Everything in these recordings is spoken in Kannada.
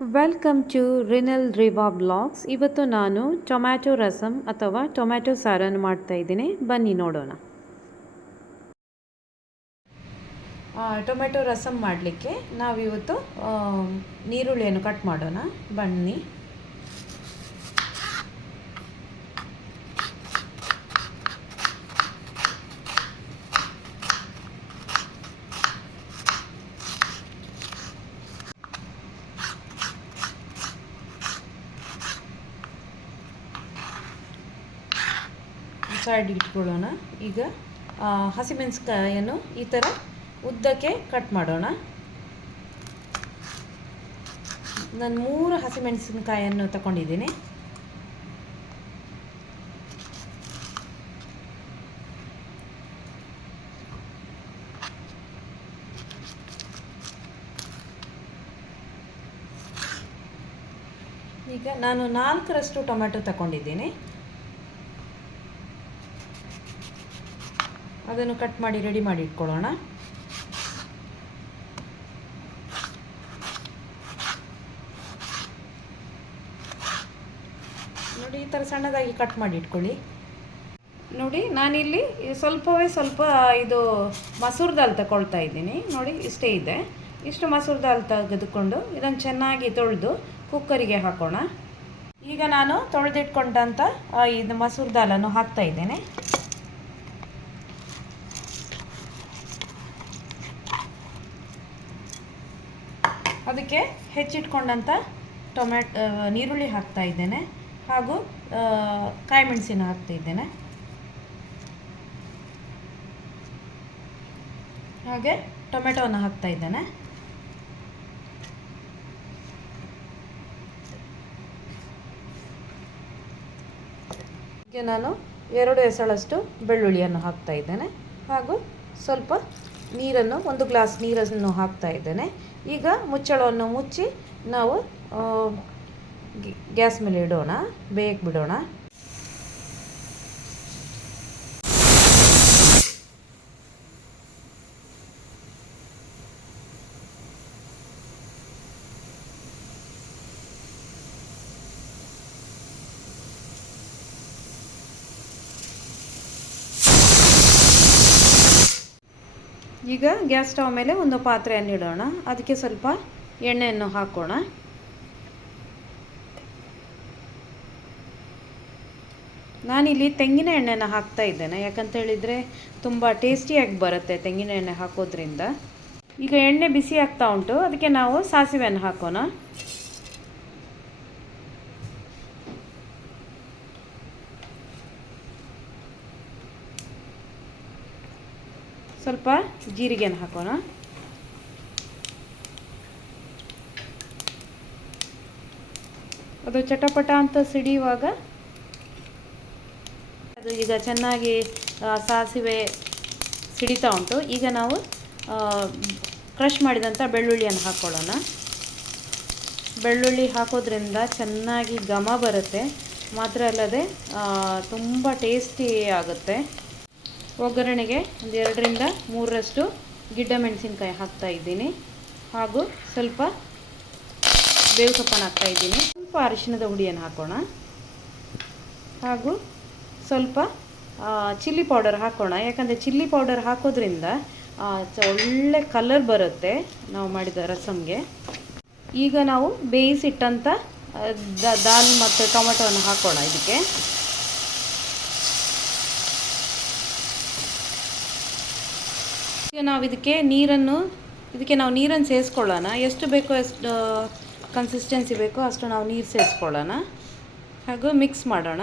ವೆಲ್ಕಮ್ ಟು ರಿನಲ್ ರಿವಾ ಬ್ಲಾಗ್ಸ್. ಇವತ್ತು ನಾನು ಟೊಮ್ಯಾಟೊ ರಸಮ್ ಅಥವಾ ಟೊಮ್ಯಾಟೊ ಸಾರನ್ನು ಮಾಡ್ತಾ ಇದ್ದೀನಿ. ಬನ್ನಿ ನೋಡೋಣ. ಟೊಮೆಟೊ ರಸಮ್ ಮಾಡಲಿಕ್ಕೆ ನಾವಿವತ್ತು ನೀರುಳ್ಳಿಯನ್ನು ಕಟ್ ಮಾಡೋಣ. ಬನ್ನಿ. ಸೈಡ್ ಇಟ್ಕೊಳ್ಳೋಣ. ಈಗ ಹಸಿಮೆಣಸಿನಕಾಯನ್ನು ಈ ಥರ ಉದ್ದಕ್ಕೆ ಕಟ್ ಮಾಡೋಣ. ನಾನು 3 ಹಸಿಮೆಣಸಿನಕಾಯನ್ನು ತಗೊಂಡಿದ್ದೀನಿ. ಈಗ ನಾನು 4ರಷ್ಟು ಟೊಮೆಟೊ ತಗೊಂಡಿದ್ದೀನಿ. ಅದನ್ನು ಕಟ್ ಮಾಡಿ ರೆಡಿ ಮಾಡಿ ಇಟ್ಕೊಳ್ಳೋಣ. ನೋಡಿ, ಈ ಥರ ಸಣ್ಣದಾಗಿ ಕಟ್ ಮಾಡಿ ಇಟ್ಕೊಳ್ಳಿ. ನೋಡಿ, ನಾನಿಲ್ಲಿ ಸ್ವಲ್ಪ ಇದು ಮಸೂರ್ ದಾಲ್ ತಗೊಳ್ತಾ ಇದ್ದೀನಿ. ನೋಡಿ, ಇಷ್ಟೇ ಇದೆ. ಇಷ್ಟು ಮಸೂರ್ ದಾಲ್ ತೆಗೆದುಕೊಂಡು ಇದನ್ನು ಚೆನ್ನಾಗಿ ತೊಳೆದು ಕುಕ್ಕರಿಗೆ ಹಾಕೋಣ. ಈಗ ನಾನು ತೊಳೆದಿಟ್ಕೊಂಡಂಥ ಇದು ಮಸೂರ್ ದಾಲನ್ನು ಹಾಕ್ತಾ ಇದ್ದೇನೆ. ಅದಕ್ಕೆ ಹೆಚ್ಚಿಟ್ಕೊಂಡಂಥ ನೀರುಳ್ಳಿ ಹಾಕ್ತಾ ಇದ್ದೇನೆ, ಹಾಗೂ ಕಾಯಿ ಮೆಣಸಿನ ಹಾಕ್ತಾ ಇದ್ದೇನೆ, ಹಾಗೆ ಟೊಮೆಟೊವನ್ನು ಹಾಕ್ತಾ ಇದ್ದೇನೆ. ಈಗ ನಾನು 2 ಎಸಳಷ್ಟು ಬೆಳ್ಳುಳ್ಳಿಯನ್ನು ಹಾಕ್ತಾ ಇದ್ದೇನೆ, ಹಾಗೂ ಸ್ವಲ್ಪ ನೀರನ್ನು 1 ಗ್ಲಾಸ್ ನೀರನ್ನು ಹಾಕ್ತಾ ಇದ್ದೇನೆ. ಈಗ ಮುಚ್ಚಳವನ್ನು ಮುಚ್ಚಿ ನಾವು ಗ್ಯಾಸ್ ಮೇಲೆ ಇಡೋಣ, ಬೇಯಕ್ಕೆ ಬಿಡೋಣ. ಈಗ ಗ್ಯಾಸ್ ಸ್ಟವ್ ಮೇಲೆ ಒಂದು ಪಾತ್ರೆಯನ್ನು ಇಡೋಣ. ಅದಕ್ಕೆ ಸ್ವಲ್ಪ ಎಣ್ಣೆಯನ್ನು ಹಾಕೋಣ. ನಾನಿಲ್ಲಿ ತೆಂಗಿನ ಎಣ್ಣೆನ ಹಾಕ್ತಾ ಇದ್ದೇನೆ, ಯಾಕಂತ ಹೇಳಿದರೆ ತುಂಬ ಟೇಸ್ಟಿಯಾಗಿ ಬರುತ್ತೆ ತೆಂಗಿನ ಎಣ್ಣೆ ಹಾಕೋದ್ರಿಂದ. ಈಗ ಎಣ್ಣೆ ಬಿಸಿ ಆಗ್ತಾ ಉಂಟು, ಅದಕ್ಕೆ ನಾವು ಸಾಸಿವೆಯನ್ನು ಹಾಕೋಣ. ಸ್ವಲ್ಪ ಜೀರಿಗೆಯನ್ನು ಹಾಕೋಣ. ಅದು ಚಟಪಟ ಅಂತ ಸಿಡಿಯುವಾಗ ಅದು ಈಗ ಚೆನ್ನಾಗಿ ಸಾಸಿವೆ ಸಿಡಿತಾ ಉಂಟು. ಈಗ ನಾವು ಕ್ರಷ್ ಮಾಡಿದಂಥ ಬೆಳ್ಳುಳ್ಳಿಯನ್ನು ಹಾಕ್ಕೊಳ್ಳೋಣ. ಬೆಳ್ಳುಳ್ಳಿ ಹಾಕೋದ್ರಿಂದ ಚೆನ್ನಾಗಿ ಘಮ ಬರುತ್ತೆ, ಮಾತ್ರ ಅಲ್ಲದೆ ತುಂಬ ಟೇಸ್ಟಿ ಆಗುತ್ತೆ. ಒಗ್ಗರಣೆಗೆ 2ರಿಂದ 3ರಷ್ಟು ಗಿಡ್ಡ ಮೆಣಸಿನಕಾಯಿ ಹಾಕ್ತಾ ಇದ್ದೀನಿ, ಹಾಗೂ ಸ್ವಲ್ಪ ಬೇವು ಸೊಪ್ಪನ್ನು ಹಾಕ್ತಾ ಇದ್ದೀನಿ. ಸ್ವಲ್ಪ ಅರಿಶಿಣದ ಹುಡಿಯನ್ನು ಹಾಕೋಣ, ಹಾಗೂ ಸ್ವಲ್ಪ ಚಿಲ್ಲಿ ಪೌಡರ್ ಹಾಕೋಣ. ಯಾಕಂದರೆ ಚಿಲ್ಲಿ ಪೌಡರ್ ಹಾಕೋದ್ರಿಂದ ಒಳ್ಳೆ ಕಲರ್ ಬರುತ್ತೆ ನಾವು ಮಾಡಿದ ರಸಮ್ಗೆ. ಈಗ ನಾವು ಬೇಯಿಸಿಟ್ಟಂಥ ದಾಲ್ ಮತ್ತು ಟೊಮೆಟೊವನ್ನು ಹಾಕೋಣ ಇದಕ್ಕೆ. ಈಗ ನಾವು ಇದಕ್ಕೆ ನಾವು ನೀರನ್ನು ಸೇರಿಸ್ಕೊಳ್ಳೋಣ. ಎಷ್ಟು ಬೇಕೋ ಎಷ್ಟು ಕನ್ಸಿಸ್ಟೆನ್ಸಿ ಬೇಕೋ ಅಷ್ಟು ನಾವು ನೀರು ಸೇರಿಸ್ಕೊಳ್ಳೋಣ, ಹಾಗೂ ಮಿಕ್ಸ್ ಮಾಡೋಣ.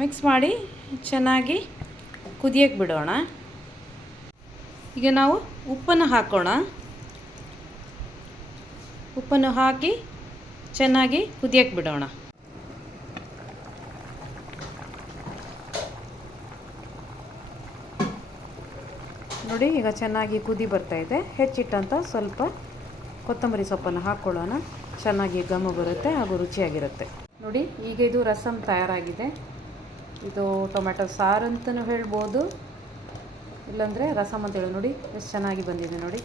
ಮಿಕ್ಸ್ ಮಾಡಿ ಚೆನ್ನಾಗಿ ಕುದಿಯಕ್ಕೆ ಬಿಡೋಣ. ಈಗ ನಾವು ಉಪ್ಪನ್ನು ಹಾಕೋಣ. ಉಪ್ಪನ್ನು ಹಾಕಿ ಚೆನ್ನಾಗಿ ಕುದಿಯಕ್ಕೆ ಬಿಡೋಣ. ನೋಡಿ, ಈಗ ಚೆನ್ನಾಗಿ ಕುದಿ ಬರ್ತಾ ಇದೆ. ಹೆಚ್ಚಿಟ್ಟಂಥ ಸ್ವಲ್ಪ ಕೊತ್ತಂಬರಿ ಸೊಪ್ಪನ್ನು ಹಾಕ್ಕೊಳ್ಳೋಣ. ಚೆನ್ನಾಗಿ ಘಮ ಬರುತ್ತೆ ಹಾಗೂ ರುಚಿಯಾಗಿರುತ್ತೆ. ನೋಡಿ, ಈಗ ಇದು ರಸಮ್ ತಯಾರಾಗಿದೆ. ಇದು ಟೊಮೆಟೊ ಸಾರು ಅಂತಲೂ ಹೇಳ್ಬೋದು, ಇಲ್ಲಾಂದರೆ ರಸಮ್ ಅಂತೇಳಿ. ನೋಡಿ ಎಷ್ಟು ಚೆನ್ನಾಗಿ ಬಂದಿದೆ ನೋಡಿ.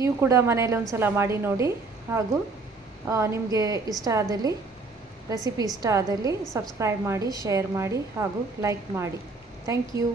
ನೀವು ಕೂಡ ಮನೆಯಲ್ಲಿ ಒಂದು ಸಲ ಮಾಡಿ ನೋಡಿ, ಹಾಗೂ ನಿಮಗೆ ಇಷ್ಟ ಆದಲ್ಲಿ ರೆಸಿಪಿ ಇಷ್ಟ ಆದಲ್ಲಿ ಸಬ್ಸ್ಕ್ರೈಬ್ ಮಾಡಿ, ಶೇರ್ ಮಾಡಿ ಹಾಗೂ ಲೈಕ್ ಮಾಡಿ. Thank you.